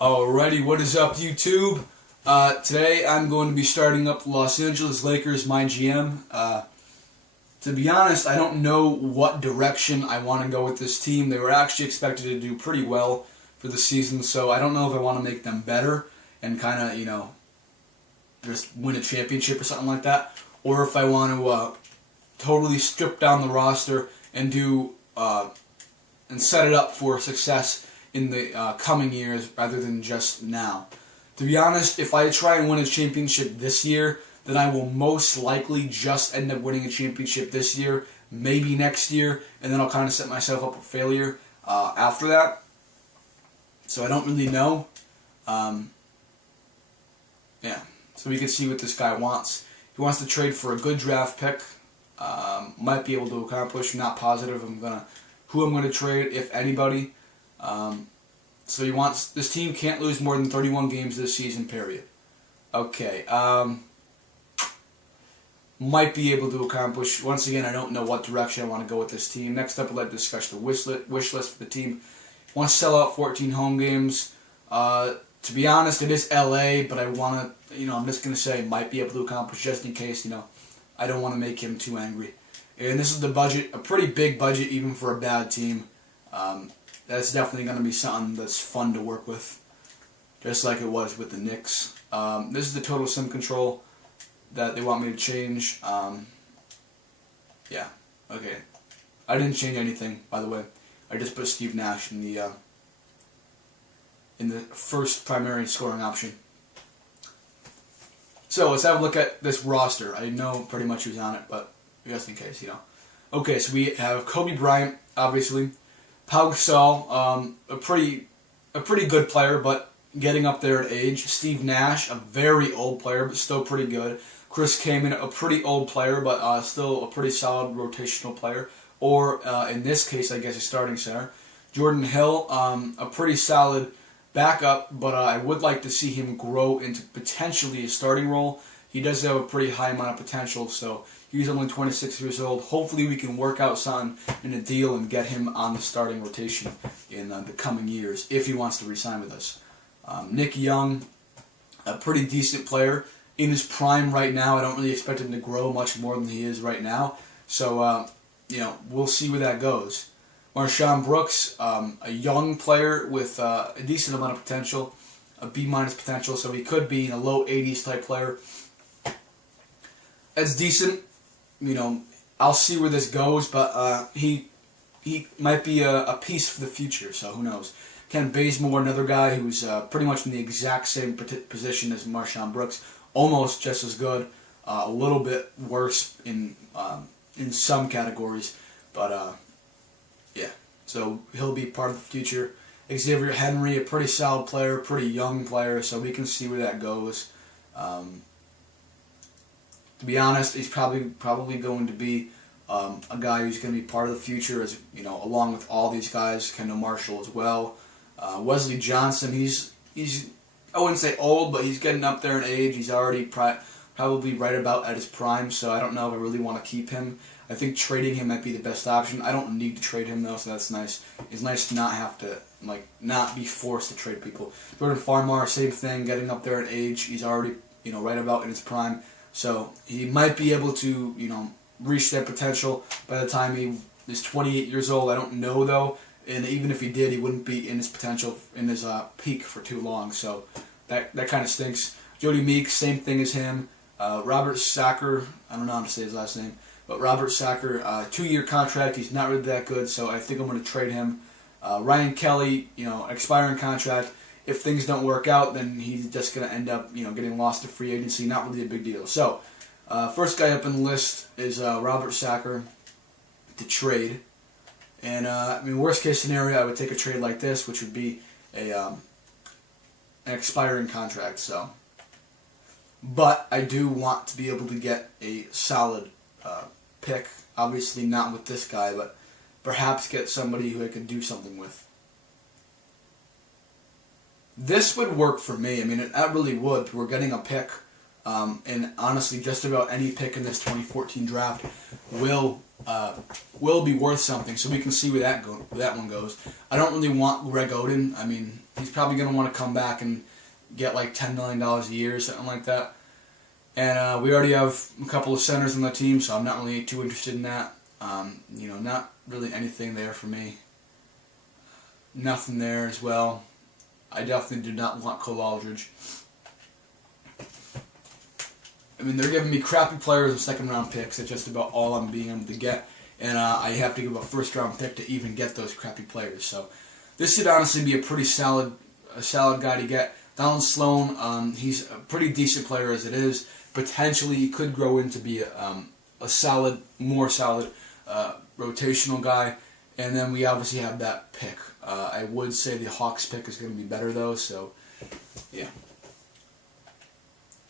Alrighty, what is up, YouTube? Today I'm going to be starting up the Los Angeles Lakers, my GM. To be honest, I don't know what direction I want to go with this team. They were actually expected to do pretty well for the season, so I don't know if I want to make them better and kind of, just win a championship or something like that, or if I want to totally strip down the roster and do and set it up for success in the coming years rather than just now. To be honest, if I try and win a championship this year, then I will most likely just end up winning a championship this year, maybe next year, and then I'll kind of set myself up for failure after that. So I don't really know. Yeah, so we can see what this guy wants. He wants to trade for a good draft pick. Might be able to accomplish. Not positive. Who I'm gonna trade, if anybody. So he wants, this team can't lose more than 31 games this season, period. Okay, might be able to accomplish. Once again, I don't know what direction I want to go with this team. Next up, I'd like to discuss the wish list for the team. Want to sell out 14 home games. To be honest, it is LA, but I want to, I'm just going to say might be able to accomplish just in case, I don't want to make him too angry. And this is the budget, a pretty big budget even for a bad team. That's definitely going to be something that's fun to work with, just like it was with the Knicks. This is the total sim control that they want me to change. Yeah, okay. I didn't change anything, by the way. I just put Steve Nash in the first primary scoring option. So let's have a look at this roster. I know pretty much who's on it, but just in case, Okay, so we have Kobe Bryant, obviously. Pau Gasol, a pretty good player, but getting up there in age. Steve Nash, a very old player, but still pretty good. Chris Kaman, a pretty old player, but still a pretty solid rotational player. Or, in this case, I guess a starting center. Jordan Hill, a pretty solid backup, but I would like to see him grow into potentially a starting role. He does have a pretty high amount of potential, so he's only 26 years old. Hopefully we can work out something in a deal and get him on the starting rotation in the coming years, if he wants to re-sign with us. Nick Young, a pretty decent player. In his prime right now, I don't really expect him to grow much more than he is right now. So, we'll see where that goes. Marshawn Brooks, a young player with a decent amount of potential, a B- potential, so he could be a low 80s type player. That's decent. I'll see where this goes, but he might be a piece for the future, so who knows. Ken Bazemore, another guy who's pretty much in the exact same position as Marshawn Brooks, almost just as good, a little bit worse in some categories, but yeah, so he'll be part of the future. Xavier Henry, a pretty solid player, pretty young player, so we can see where that goes. To be honest, he's probably going to be a guy who's going to be part of the future, as along with all these guys. Kendall Marshall as well. Wesley Johnson, he's I wouldn't say old, but he's getting up there in age. He's already probably right about at his prime, so I don't know if I really want to keep him. I think trading him might be the best option. I don't need to trade him though, so that's nice. It's nice to not have to not be forced to trade people. Jordan Farmar, same thing, getting up there in age. He's already right about in his prime. So he might be able to, reach that potential by the time he is 28 years old. I don't know, though. And even if he did, he wouldn't be in his potential, in his peak for too long. So that kind of stinks. Jody Meeks, same thing as him. Robert Sacker, I don't know how to say his last name, but Robert Sacker, 2-year contract. He's not really that good, so I think I'm going to trade him. Ryan Kelly, expiring contract. If things don't work out, then he's just going to end up, getting lost to free agency. Not really a big deal. So, first guy up on the list is Robert Sacker to trade. And, worst case scenario, I would take a trade like this, which would be an expiring contract. So, but I do want to be able to get a solid pick. Obviously not with this guy, but perhaps get somebody who I could do something with. This would work for me. That really would. We're getting a pick. and honestly, just about any pick in this 2014 draft will be worth something. So we can see where that one goes. I don't really want Greg Oden. I mean, he's probably going to want to come back and get like $10 million a year or something like that. And we already have a couple of centers on the team, so I'm not really too interested in that. Not really anything there for me. Nothing there as well. I definitely do not want Cole Aldridge. I mean, they're giving me crappy players and second-round picks. That's just about all I'm being able to get. And I have to give a first-round pick to even get those crappy players. So this should honestly be a pretty solid guy to get. Donald Sloan, he's a pretty decent player as it is. Potentially, he could grow into be a more solid rotational guy. And then we obviously have that pick. I would say the Hawks pick is going to be better, though. So, yeah.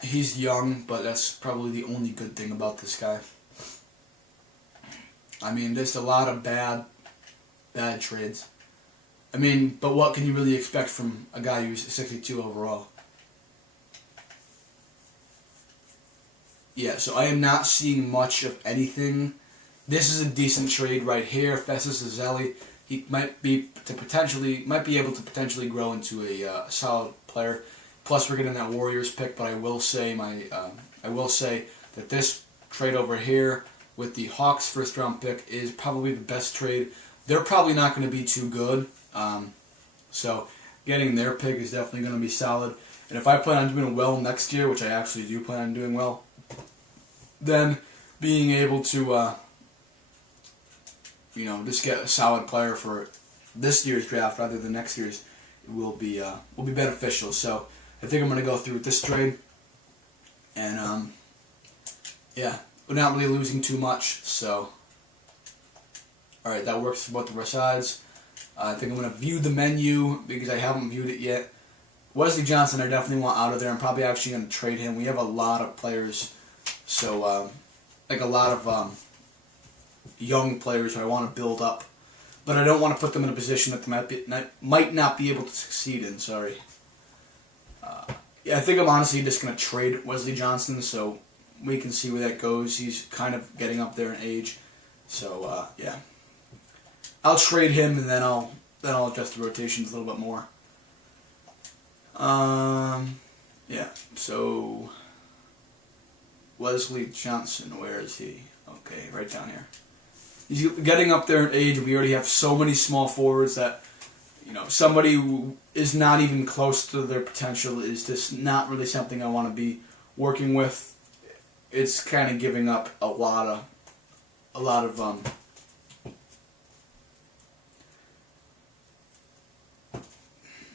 He's young, but that's probably the only good thing about this guy. I mean, just a lot of bad trades. I mean, but what can you really expect from a guy who's 62 overall? Yeah, so I am not seeing much of anything. This is a decent trade right here. Festus Ezeli, he might be able to potentially grow into a solid player. Plus, we're getting that Warriors pick, but I will say that this trade over here with the Hawks first-round pick is probably the best trade. They're probably not going to be too good, so getting their pick is definitely going to be solid. And if I plan on doing well next year, which I actually do plan on doing well, then being able to just get a solid player for this year's draft rather than next year's will be beneficial. So I think I'm going to go through with this trade, and we're not really losing too much. So, all right, that works for both of our sides. I think I'm going to view the menu because I haven't viewed it yet. Wesley Johnson, I definitely want out of there. I'm probably actually going to trade him. We have a lot of players, so like a lot of young players who I want to build up, but I don't want to put them in a position that they might not be able to succeed in. Sorry. I think I'm honestly just going to trade Wesley Johnson, so we can see where that goes. He's kind of getting up there in age, so yeah. I'll trade him, and then I'll adjust the rotations a little bit more. Yeah. So Wesley Johnson, where is he? Okay, right down here. He's getting up there in age, and we already have so many small forwards that, somebody who is not even close to their potential is just not really something I want to be working with. It's kind of giving up a lot of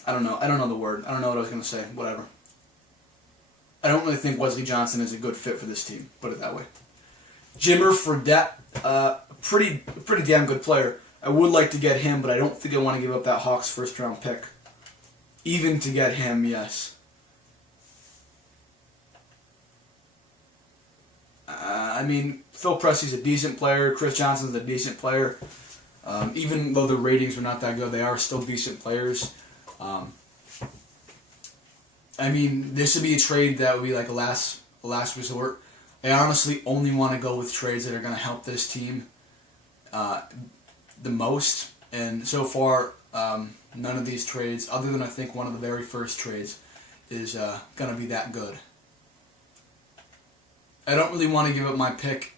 I don't know the word. I don't know what I was going to say. Whatever. I don't really think Wesley Johnson is a good fit for this team. Put it that way. Jimmer Fredette, pretty damn good player. I would like to get him, but I don't think I want to give up that Hawks first-round pick. Even to get him, yes. I mean, Phil Pressey's a decent player. Chris Johnson's a decent player. Even though the ratings were not that good, they are still decent players. I mean, this would be a trade that would be like a last resort. I honestly only want to go with trades that are going to help this team the most. And so far, none of these trades, other than I think one of the very first trades, is going to be that good. I don't really want to give up my pick,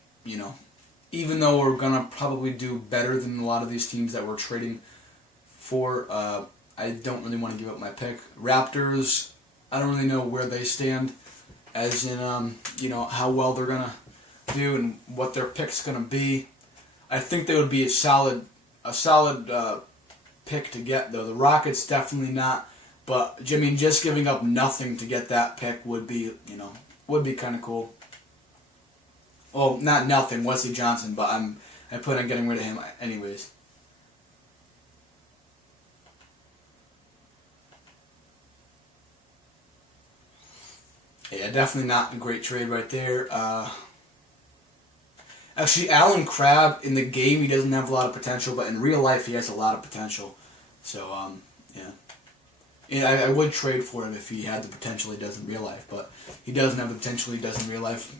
even though we're going to probably do better than a lot of these teams that we're trading for. I don't really want to give up my pick. Raptors, I don't really know where they stand, as in, how well they're going to do and what their pick's going to be. I think they would be a solid pick to get, though. The Rockets, definitely not. But, I mean, just giving up nothing to get that pick would be kind of cool. Well, not nothing, Wesley Johnson, but I plan on getting rid of him anyways. Yeah, definitely not a great trade right there. Actually, Alan Crabb, in the game, he doesn't have a lot of potential, but in real life, he has a lot of potential. So, yeah. And I would trade for him if he had the potential he does in real life, but he doesn't have the potential he does in real life,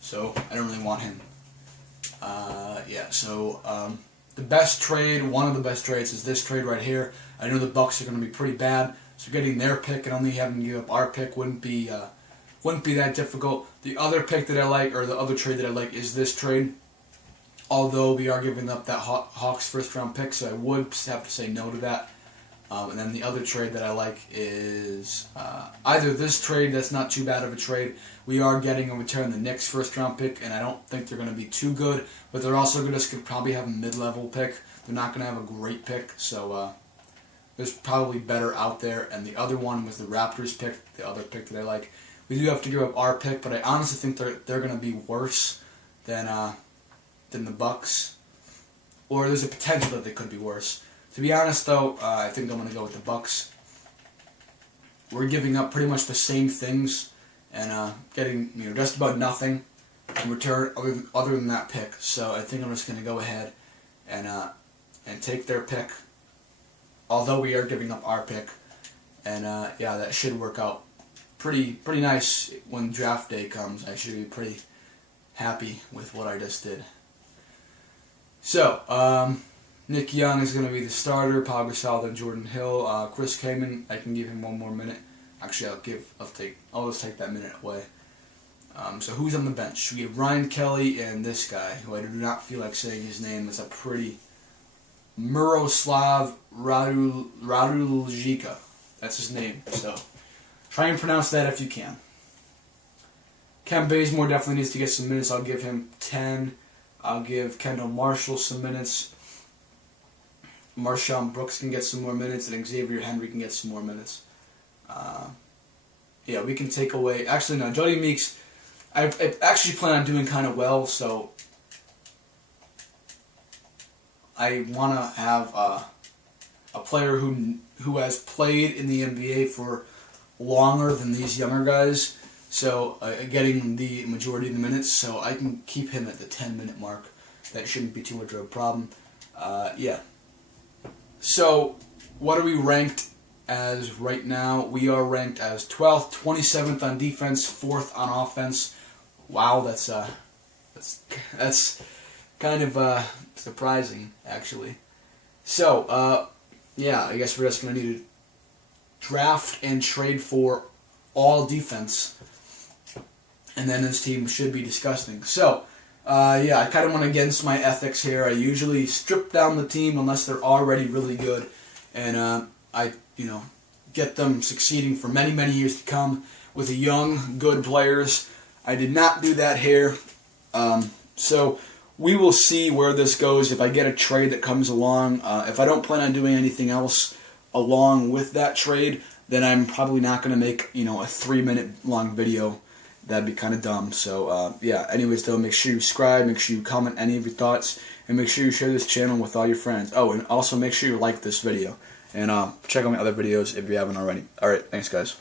so I don't really want him. The best trade, one of the best trades, is this trade right here. I know the Bucks are going to be pretty bad, so getting their pick and only having to give up our pick wouldn't be that difficult. The other pick that I like, or the other trade that I like, is this trade. Although we are giving up that Hawks first round pick, so I would have to say no to that. And then the other trade that I like is either this trade, that's not too bad of a trade. We are getting in return the Knicks first round pick, and I don't think they're going to be too good, but they're also going to probably have a mid-level pick. They're not going to have a great pick, so there's probably better out there. And the other one was the Raptors pick, the other pick that I like. We do have to give up our pick, but I honestly think they're going to be worse than the Bucks, or there's a potential that they could be worse. To be honest, though, I think I'm going to go with the Bucks. We're giving up pretty much the same things and getting just about nothing in return other than that pick. So I think I'm just going to go ahead and take their pick, although we are giving up our pick. And yeah, that should work out pretty nice when draft day comes. I should be pretty happy with what I just did. So, Nick Young is going to be the starter. Pau Gasol, then Jordan Hill. Chris Kaman, I can give him one more minute. Actually, I'll just take that minute away. So who's on the bench? We have Ryan Kelly and this guy, who I do not feel like saying his name. It's a pretty Miroslav Raduljica. That's his name. So try and pronounce that if you can. Ken Bazemore definitely needs to get some minutes. I'll give him 10. I'll give Kendall Marshall some minutes. Marshawn Brooks can get some more minutes, and Xavier Henry can get some more minutes. Yeah, we can take away... Actually, no, Jody Meeks, I actually plan on doing kind of well, so I want to have a player who has played in the NBA for longer than these younger guys, so getting the majority of the minutes, so I can keep him at the 10-minute mark. That shouldn't be too much of a problem. Yeah. So, what are we ranked as right now? We are ranked as 12th, 27th on defense, 4th on offense. Wow, that's kind of surprising, actually. So, yeah, I guess we're just going to need to draft and trade for all defense, and then this team should be disgusting. So, yeah, I kind of went against my ethics here. I usually strip down the team unless they're already really good, and I, get them succeeding for many, many years to come with the young, good players. I did not do that here. So we will see where this goes if I get a trade that comes along. If I don't plan on doing anything else along with that trade, then I'm probably not going to make, a 3-minute long video. That'd be kind of dumb. So, yeah, anyways, though, make sure you subscribe, make sure you comment any of your thoughts, and make sure you share this channel with all your friends. Oh, and also make sure you like this video. And check out my other videos if you haven't already. Alright, thanks, guys.